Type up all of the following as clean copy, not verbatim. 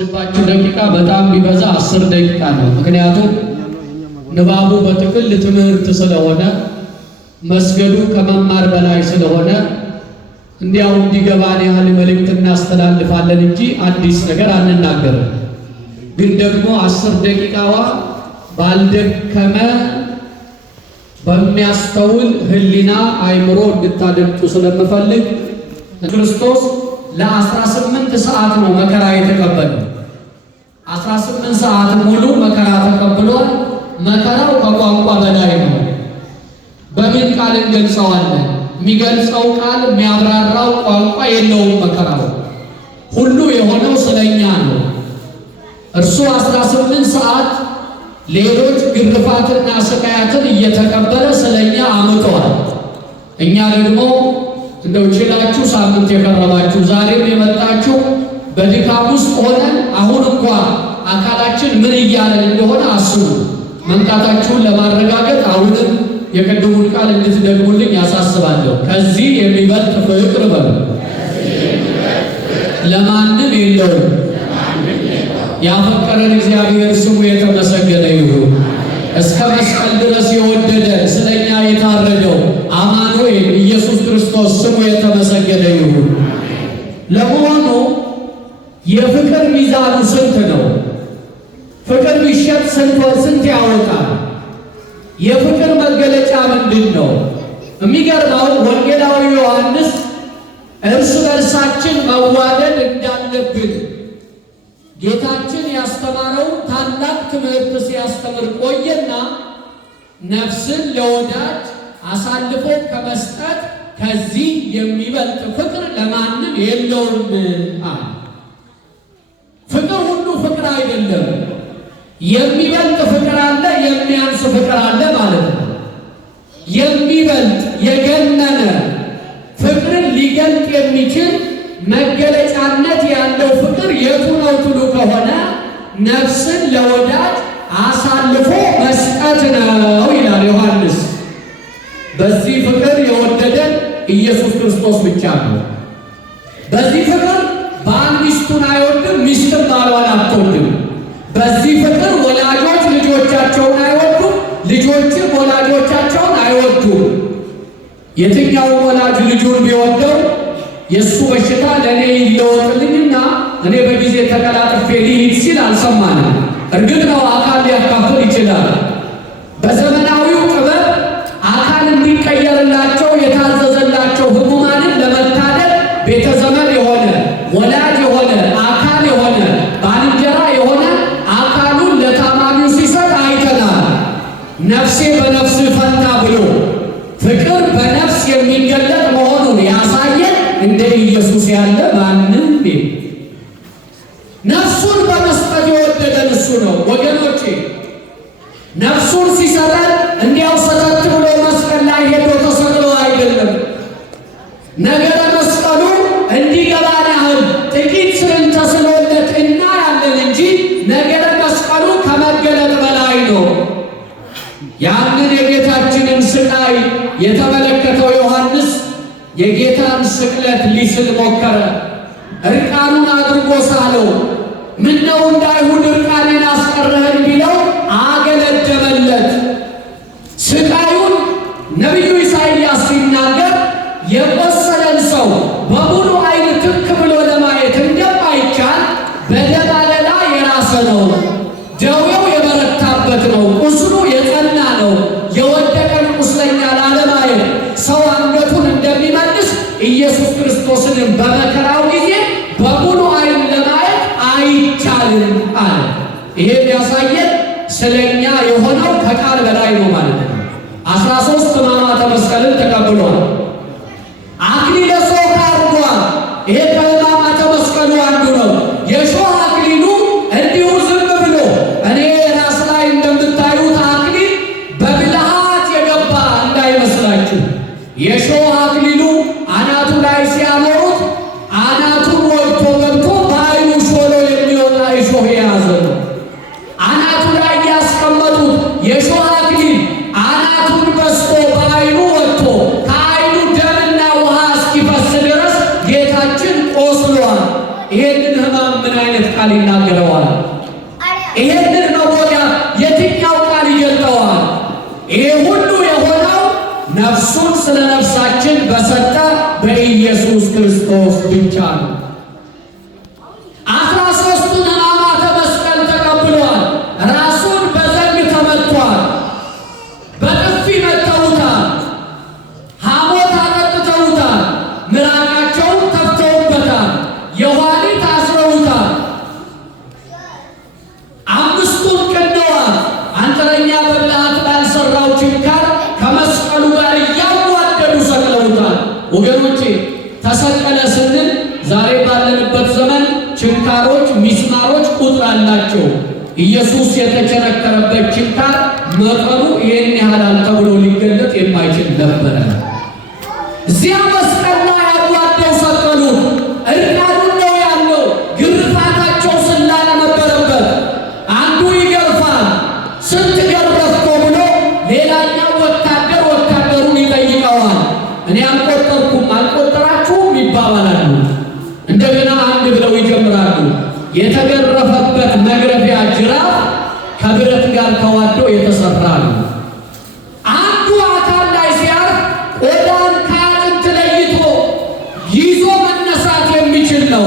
የሚወስድባችሁ ደቂቃ በጣም ቢበዛ 10 ደቂቃ ነው። ምክንያቱም ንባቡ በጥቅል ትምህርት ስለሆነ መስገዱ ከመማር በላይ ስለሆነ እንዲያው እንዲገባን ያህል መልእክት እናስተላልፋለን እንጂ አዲስ ነገር አንናገርም። ግን ደግሞ 10 ደቂቃዋ ባልደከመ በሚያስተውል ህሊና አይምሮ እንድታደምጡ ስለምፈልግ ክርስቶስ ለ18 ሰዓት ነው መከራ የተቀበለው። 18 ሰዓት ሙሉ መከራ ተቀብሏል። መከራው ከቋንቋ በላይ ነው። በምን ቃል እንገልጸዋለን? የሚገልጸው ቃል የሚያብራራው ቋንቋ የለውም። መከራው ሁሉ የሆነው ስለኛ ነው። እርሱ 18 ሰዓት ሌሎች ግርፋትና ስቃያትን እየተቀበለ ስለኛ አምጧል። እኛ ደግሞ እንደው ችላችሁ ሳምንት የቀረባችሁ ዛሬም የመጣችሁ በድካም ውስጥ ሆነን አሁን እንኳን አካላችን ምን እያለን እንደሆነ አስቡ። መምጣታችሁን ለማረጋገጥ አሁንም የቅድሙን ቃል እንድትደግሙልኝ ያሳስባለሁ። ከዚህ የሚበልጥ ፍቅር በሉ ለማንም የለውም። ያፈቀረን እግዚአብሔር ስሙ የተመሰገነ ይሁን። እስከ መስቀል ድረስ የወደደን ስለኛ የታረደው አማኑኤል ኢየሱስ ክርስቶስ ስሙ የተመሰገነ ይሁን። ለመሆኑ የፍቅር ሚዛኑ ስንት ነው? ፍቅር ቢሸጥ ስንት ያወጣል? የፍቅር መገለጫ ምንድን ነው? የሚገርመው ወንጌላዊ ዮሐንስ እርስ በርሳችን መዋደድ እንዳለብን ጌታችን ያስተማረው ታላቅ ትምህርት ሲያስተምር ቆየና ነፍስን ለወዳጅ አሳልፎ ከመስጠት ከዚህ የሚበልጥ ፍቅር ለማንም የለውም አለ። ፍቅር ሁሉ ፍቅር አይደለም። የሚበልጥ ፍቅር አለ፣ የሚያንስ ፍቅር አለ ማለት ነው። የሚበልጥ የገነነ ፍቅርን ሊገልጥ የሚችል መገለጫነት ያለው ፍቅር የቱ ነው ትሉ ከሆነ ነፍስን ለወዳጅ አሳልፎ መስጠት ነው ይላል ዮሐንስ። በዚህ ፍቅር የወደደን ኢየሱስ ክርስቶስ ብቻ ነው። በዚህ ፍቅር ባል ሚስቱን አይወድም፣ ሚስትም ባሏን አትወድም። በዚህ ፍቅር ወላጆች ልጆቻቸውን አይወዱም፣ ልጆችም ወላጆቻቸውን አይወዱም። የትኛው ወላጅ ልጁን ቢወደው የእሱ በሽታ ለእኔ ይለወጥልኝና እኔ በጊዜ ተቀላጥፌ ልሂድ ሲል አልሰማንም። እርግጥ ነው አካል ሊያካፍል ይችላል። በዘመናዊው ጥበብ አካል እንዲቀየርላቸው የታዘዘላቸው ሕሙማንን ለመታደግ ቤተ ዘመድ የሆነ ወላጅ የሆነ አካል የሆነ ባልንጀራ የሆነ አካሉን ለታማሚው ሲሰጥ አይተናል። ነፍሴ በነፍስ ፈንታ ብሎ ፍቅር በነፍስ የሚገለጥ መሆኑን ያሳየን እንደ ኢየሱስ ያለ ማንም ነፍሱን በመስጠት የወደደን እሱ ነው። ወገኖቼ ነፍሱን ሲሰጠን እንዲያው ሰተት ብሎ መስቀል ላይ ሄዶ ተሰቅሎ አይደለም። ነገረ መስቀሉ እንዲገባን ያህል ጥቂት ስርን ተስሎለት እናያለን እንጂ ነገረ መስቀሉ ከመገለጥ በላይ ነው። ያንን የጌታችንን ስቃይ የተመለከተው ዮሐንስ የጌታን ስቅለት ሊስል ሞከረ። እርቃኑን አድርጎ ሳለው። ምነው እንደ አይሁድ እርቃኔን አስቀረህን ቢለው አገለደመለት። ስቃዩን ነቢዩ ኢሳይያስ ሲናገር የቆሰለን ሰው በሙሉ ዓይን ትክ ብሎ ለማየት እንደማይቻል በደም አለላ የራሰ ነው። ደዌው የበረታበት ነው። ቁስሉ የጸና ነው። የወደቀን ቁስለኛ ላለማየት ሰው አንገቱን እንደሚመልስ ኢየሱስ ክርስቶስንም በመከራው ጊዜ በሙሉ ዓይን ለማየት አይቻልም አለ። ይሄ የሚያሳየን ስለኛ የሆነው ከቃል በላይ ነው ማለት ነው። 13 ሕማማተ መስቀልን ተቀብሏል። አክሊለ ሦክ አድርጓል። ይሄ ከሕማማተ መስቀሉ አንዱ ነው። የሾህ አክሊሉ እንዲሁ ዝም ብሎ እኔ ራስ ላይ እንደምታዩት አክሊል በብልሃት የገባ እንዳይመስላችሁ። የሾህ አክሊሉ አናቱ ላይ ሲያኖሩት አናቱን ወጥቶ ገብቶ በዓይኑ ሾሎ የሚወጣ እሾህ የያዘ ነው። አናቱ ላይ ያስቀመጡት የሾህ አክሊል አናቱን በስቶ በዓይኑ ወጥቶ ከዓይኑ ደምና ውሃ እስኪፈስ ይናገረዋል? ይሄንን መሞያ የትኛው ቃል ይገልጠዋል? ይሄ ሁሉ የሆነው ነፍሱን ስለ ነፍሳችን በሰጠ በኢየሱስ ክርስቶስ ብቻ ነው። 13ቱን ሕማማተ መስቀል ተቀብሏል። ራሱን በዘንግ ተመቷል። በጥፊ መተውታል። ሐሞት አጠጥተውታል። ምራቃቸውን ተፍተውበታል። የኋሊት አስረውታል። 5ቱን ቅንዋት አንጥረኛ በብልሃት ባልሰራው ችንካር ከመስቀሉ ጋር እያዋደዱ ሰቅለውታል። ወገኖቼ ተሰቀለ ስንል ዛሬ ባለንበት ዘመን ችንካሮች፣ ሚስማሮች ቁጥር አላቸው። ኢየሱስ የተቸነከረበት ችንካር መጠኑ ይህን ያህል ተብሎ ሊገለጥ የማይችል ነበረ። እዚያ መስቀል ላይ አዋደው ሰቀሉት። እርቃኑን ነው ያለው። ግርፋታቸው ስላለ ነበረበት። አንዱ ይገርፋል። ስንት ገረፍኮ ብሎ ሌላኛው ወታደር ወታደሩን ይጠይቀዋል። እኔ አልቆጠርኩም አልቆጠራችሁም ይባባላሉ። እንደገና አንድ ብለው ይጀምራሉ። የተገረፈበት መግረፊያ ጅራፍ ከብረት ጋር ተዋዶ የተሰራ ነው። አንዱ አካል ላይ ሲያርፍ ቆዳን ከአጥንት ለይቶ ይዞ መነሳት የሚችል ነው።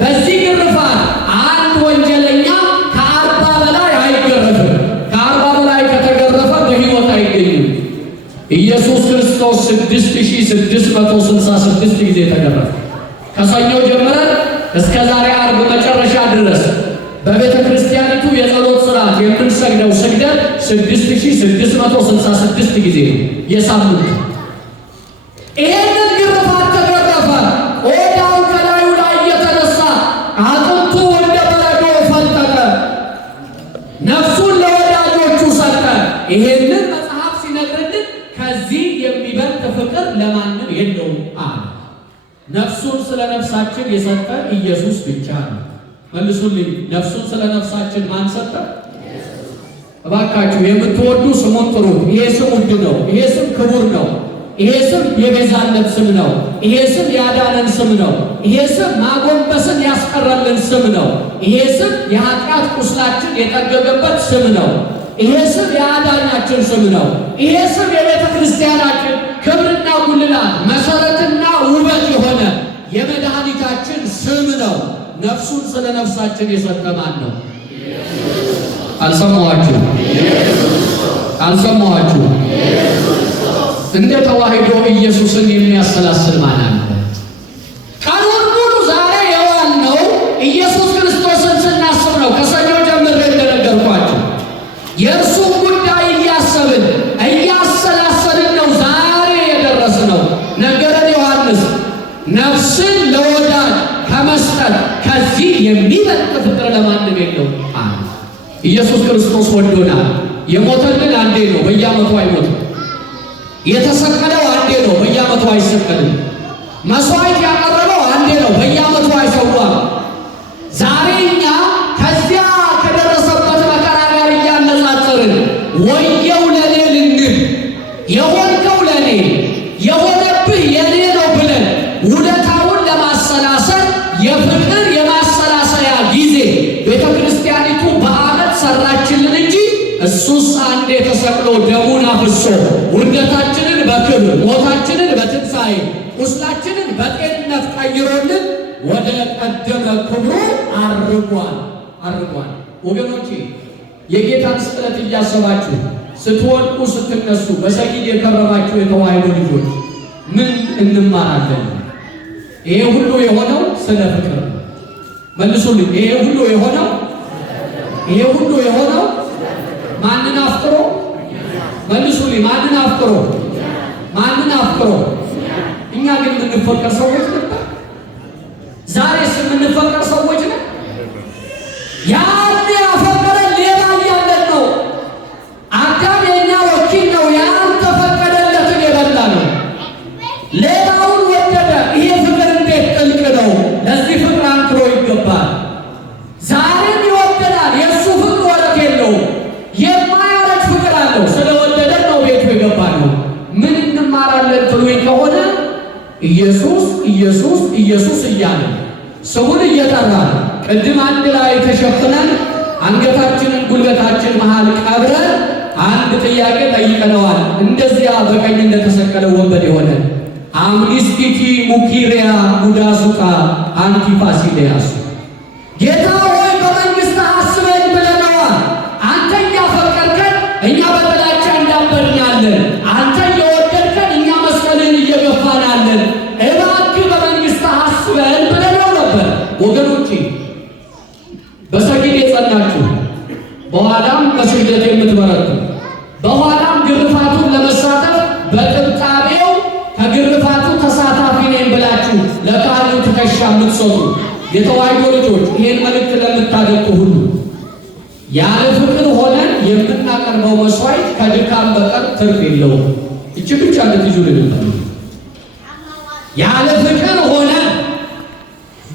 በዚህ ግርፋት አንድ ወንጀለኛ ከ40 በላይ አይገረፍም። ከ40 በላይ ከተገረፈ በሕይወት አይገኝም። ኢየሱስ ክርስቶስ 6666 ጊዜ ተገረፈ። ከሰኞ ጀምረን እስከ ዛሬ ዓርብ መጨረሻ ድረስ በቤተ ክርስቲያኒቱ የጸሎት ሥርዓት የምንሰግደው ስግደት 6666 ጊዜ ነው የሳምንት። ይሄንን ግርፋት ተገረፈ። ቆዳው ከላዩ ላይ የተነሳ አጥንቱ እንደ በረዶ ፈለቀ። ነፍሱን ለወዳጆቹ ሰጠ። ይሄንን መጽሐፍ ሲነግርልን ከዚህ የሚበልጥ ፍቅር ለማንም የለውም አለ። ነፍሱን ስለ ነፍሳችን የሰጠ ኢየሱስ ብቻ ነው። መልሱልኝ። ነፍሱን ስለ ነፍሳችን ማን ሰጠ? እባካችሁ የምትወዱ ስሙን ጥሩ። ይሄ ስም ውድ ነው። ይሄ ስም ክቡር ነው። ይሄ ስም የቤዛነት ስም ነው። ይሄ ስም ያዳነን ስም ነው። ይሄ ስም ማጎንበስን ያስቀረልን ስም ነው። ይሄ ስም የኃጢአት ቁስላችን የጠገገበት ስም ነው። ይሄ ስም የአዳኛችን ስም ነው። ይሄ ስም የቤተ ክርስቲያናችን ክብርና ጉልላት መሰረትና ውበት የሆነ የመድኃኒታችን ስም ነው። ነፍሱን ስለ ነፍሳችን የሰጠ ማን ነው? አልሰማኋችሁ? አልሰማኋችሁ? እንደ ተዋሕዶ ኢየሱስን የሚያሰላስል ማን አለ? ቀኑን ሙሉ ዛሬ የዋልነው ኢየሱስ ክርስቶስን ስናስብ ነው። ከሰኞ ጀምሬ እንደነገርኳችሁ የእርሱን ጉዳይ እያሰብን እያሰላሰልን ነው ዛሬ የደረስነው። ነገረን ዮሐንስ ነፍስን ለወዳጅ ከመስጠት ከዚህ የሚበልጥ ፍቅር ለማንም የለውም አለ። ኢየሱስ ክርስቶስ ወዶናል። የሞተልን አንዴ ነው፣ በየዓመቱ አይሞትም። የተሰቀለው አንዴ ነው፣ በየዓመቱ አይሰቀልም። መስዋዕት ያቀረበው አንዴ ነው፣ በየዓመቱ አይሰዋም። ዛሬ እኛ ከዚያ ከደረሰበት መከራ ጋር እያነጻጸርን ወየው ለኔ ልንል የሆንከው ለኔ የሆነብህ የኔ ነው ብለን ውለታውን ለማሰላሰል የፍቅር የማሰላሰያ ጊዜ ቤተ ክርስቲያኒቱ በዓመት ሰራችልን እንጂ እሱስ አንዴ ተሰቅሎ ደሙን አፍሶ ውርደታችንን በክብር ሞታችንን በትንሣኤ ቁስላችንን በጤንነት ቀይሮልን ወደ ቀደመ ክብሩ አርጓል። ወገኖቼ የጌታን ስቅለት እያሰባችሁ ስትወድቁ ስትነሱ በሰጊድ የከረማችሁ የተዋሕዶ ልጆች ምን እንማራለን? ይሄ ሁሉ የሆነው ስለ ፍቅር ነው። መልሱልኝ። ይሄ ሁሉ የሆነው ማንን አፍቅሮ? መልሱልኝ። ማንን አፍቅሮ? እኛ ግን የምንፈቀር ሰዎች ነበር። ዛሬስ የምንፈቀር ሰዎች ነን። ያን ያፈቀረን ሌላ እያለን ነው። አዳም የኛ ወኪል ነው። ያን ተፈቀደለትን የበላ ነው። ሌላውን ወደደ። ይሄ ፍቅር እንዴት ጥልቅ ነው! ለዚህ ፍቅር አንክሮ ይገባል። ዛሬም ይወደናል። የእሱ ፍቅር ወረት የለውም። የማያረጅ ፍቅር አለው። ስለወደደን ነው ቤቱ የገባ ነው። ምን እንማራለን ትሉኝ ከሆነ ኢየሱስ እያለ ስሙን እየጠራ ቅድም አንድ ላይ ተሸፍነን አንገታችንን ጉልበታችን መሃል ቀብረን አንድ ጥያቄ ጠይቀነዋል። እንደዚያ በቀኝ እንደተሰቀለው ወንበዴ የሆነ አምኒስቲቲ ሙኪሪያ ሙዳሱቃ አንቲፋሲሌያስ ጌታ ሆይ በመንግሥት አስበኝ ብለነዋል። አንተ እያፈቀርከን እኛ በጥላቻ እንዳበድናለን። አንተ እየወደድከን እኛ መስቀልን እየገፋናለን። እባክህ በመንግሥት አስበን ብለነው ነበር። ወገኖቼ በሰጊድ የጸናችሁ በኋላም በስግደት የምትበረቱ በኋላም ግርፋቱን ለመሳተፍ በጥብጣቤው ከግርፋቱ ተሳታፊ ነኝ ብላችሁ ለካህኑ ትከሻ የምትሰጡ የተዋሕዶ ልጆች ይህን መልእክት ለምታደርጉ ሁሉ ያለ ፍቅር ሆነን የምናቀርበው መስዋዕት ከድካም በቀር ትርፍ የለውም። እቺ ብቻ እንድትይዙልን ነው። ያለ ፍቅር ሆነን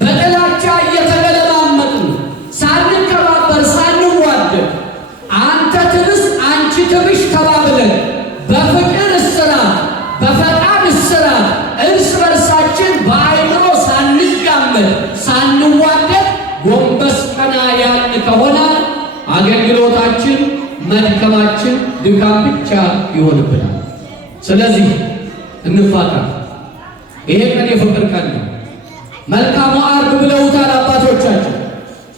በጥላቻ እየተገለማመጥን ሳንከባበር ሳንዋደድ አንተ ትብስ አንቺ ትብሽ ተባብለን በፍቅር እስራት በፈቃድ እስራት እርስ በርሳችን በአይምሮ ሳንጋመድ ሳንዋደድ ጎንበስ ቀና ያልን ከሆነ አገልግሎታችን መድከማችን ድካም ብቻ ይሆንብናል። ስለዚህ እንፋቀር። ይሄ ቀን የፍቅር ቀን ነው። መልካሙ ዓርብ ብለውታል አባቶቻችን።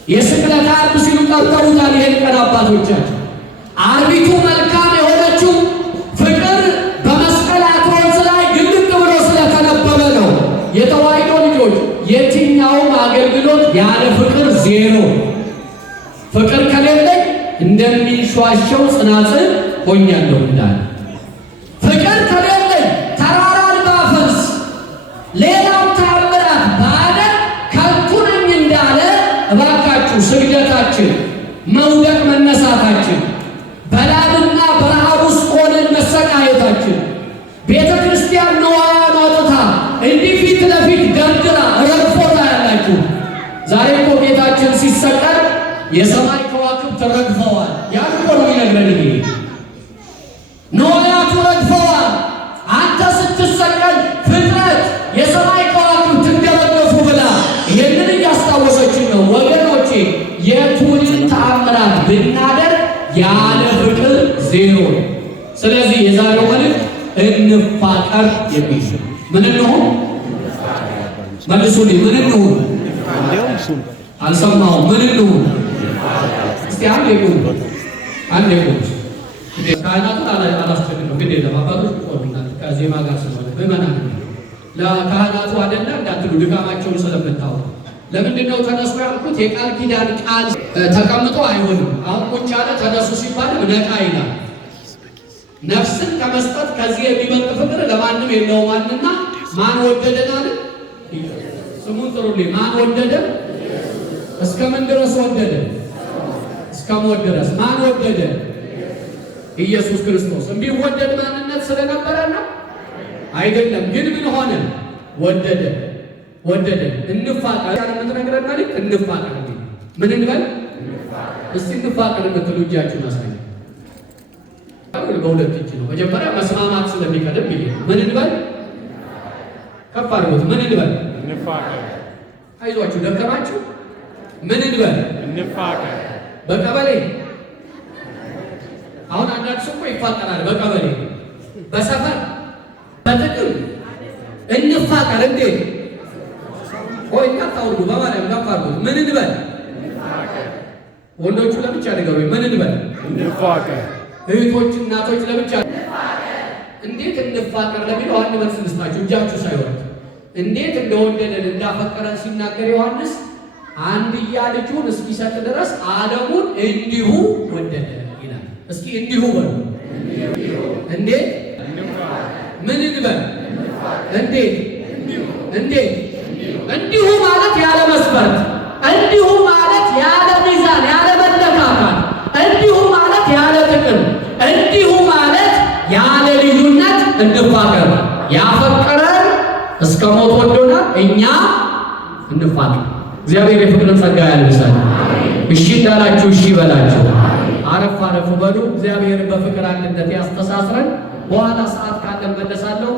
የስቅለት ዓርብ ሲሉ ጠርተውታል ይሄን ቀን አባቶቻችን። ዓርቢቱ መልካም የሆነችው ፍቅር በመስቀል አክሮንስ ላይ ግልጥ ብሎ ስለተነበበ ነው። የተዋሕዶ ልጆች የትኛውም አገልግሎት ያለ ፍቅር ዜሮ። ፍቅር ከሌለኝ እንደሚንሿቸው ጽናጽል ሆኛለሁ እንዳለ ፍቅር ከሌለኝ ተራራን ባፈርስ ሌላው ተአምራት ባደርግ ከንቱ ነኝ እንዳለ እባካችሁ ስግደታችን፣ መውደቅ መነሳታችን፣ በላብና በረሃብ ውስጥ ሆነን መሰቃየታችን፣ ቤተ ክርስቲያን ነዋያን አውጥታ እንዲህ ፊት ለፊት ደርድራ ረግፎታ ያላችሁ ዛሬ እኮ ጌታችን ሲሰቀል የሰማይ ከዋክብት ረግፈዋል። ያን እኮ ነው የሚነግረን። ይሄ ነዋያቱ ረግፈዋል። አንተ ስትሰቀል ፍጥረት የሰማይ ከዋክብት እንደረገፉ ብላ ይህንን እያስታወሰችን ነው። ወገኖቼ የቱንም ተአምራት ብናደርግ ያለ ፍቅር ዜሮ። ስለዚህ የዛሬው መልእክት እንፋቀር የሚል ምን እንሁን? መልሱልኝ። ምን እንሁን? አልሰማሁም። ምን እንሁን? እስቲ አንድ ይቁም፣ አንድ ይቁም። ካህናቱን አላስቸግረው ግድ የለም አባቶች ቆርጡና ከዜማ ጋር ስለሆነ በመናን ለካህናቱ አይደለ እንዳትሉ ድካማቸውን ስለምታውቁ ለምንድን ነው ተነሱ ያልኩት? የቃል ኪዳን ቃል ተቀምጦ አይሆንም። አሁን ቁጭ ያለ ተነሱ ሲባል ነቃ ይላል። ነፍስን ከመስጠት ከዚህ የሚበልጥ ፍቅር ለማንም የለውማልና ማን ወደደን አለ? ስሙን ጥሩልኝ። ማን ወደደ? እስከ ምን ድረስ ወደደ? እስከ ሞት ድረስ። ማን ወደደ? ኢየሱስ ክርስቶስ። እንዲወደድ ማንነት ስለነበረ ነው አይደለም። ግን ምን ሆነ? ወደደ። ወደደ። እንፋቀር ያለ የምትነግረን መልእክት እንፋቀር። ምን እንበል እስቲ? እንፋቀር የምትሉ እጃችሁን አሳዩ። በሁለት እጅ ነው። መጀመሪያ መስማማት ስለሚቀድም ይሄ ምን እንበል? ከፍ አድርጉት። ምን እንበል? እንፋቀር። አይዟችሁ፣ ደከማችሁ። ምን እንበል? እንፋቀር። በቀበሌ አሁን አንዳንድ ሰው እኮ ይፋቀራል። በቀበሌ በሰፈር በጥቅም እንፋቀር። እንዴት ወይ ታውሩ? በማርያም ጋፋሩ ምን እንበል? ወንዶቹ ለብቻ ነገሩ ምን እንበል? እንፋቀር። እህቶች እናቶች ለብቻ እንዴት እንፋቀር ለሚለው አንድ መልስ ልስጣችሁ። እጃችሁ ሳይወርድ እንዴት እንደወደደን እንዳፈቀረን ሲናገር ዮሐንስ አንድያ ልጁን እስኪሰጥ ድረስ ዓለሙን እንዲሁ ወደደ ይላል። እስኪ እንዲሁ በሉ። እንዴት? ምን እንበል? እንዴት? እንዴት? እንዲሁ ማለት ያለ መስፈርት፣ እንዲሁ ማለት ያለ ሚዛን፣ ያለ መለካካት፣ እንዲሁ ማለት ያለ ጥቅም፣ እንዲሁ ማለት ያለ ልዩነት እንፋቀር። ያፈቀረን እስከ ሞት ወዶናል፣ እኛ እንፋቀር። እግዚአብሔር የፍቅርን ጸጋ ያልብሳል። እሺ እንዳላችሁ እሺ በላችሁ። አረፍ አረፍ በሉ። እግዚአብሔርን በፍቅር አንድነት ያስተሳስረን። በኋላ ሰዓት ካለን መለሳለሁ።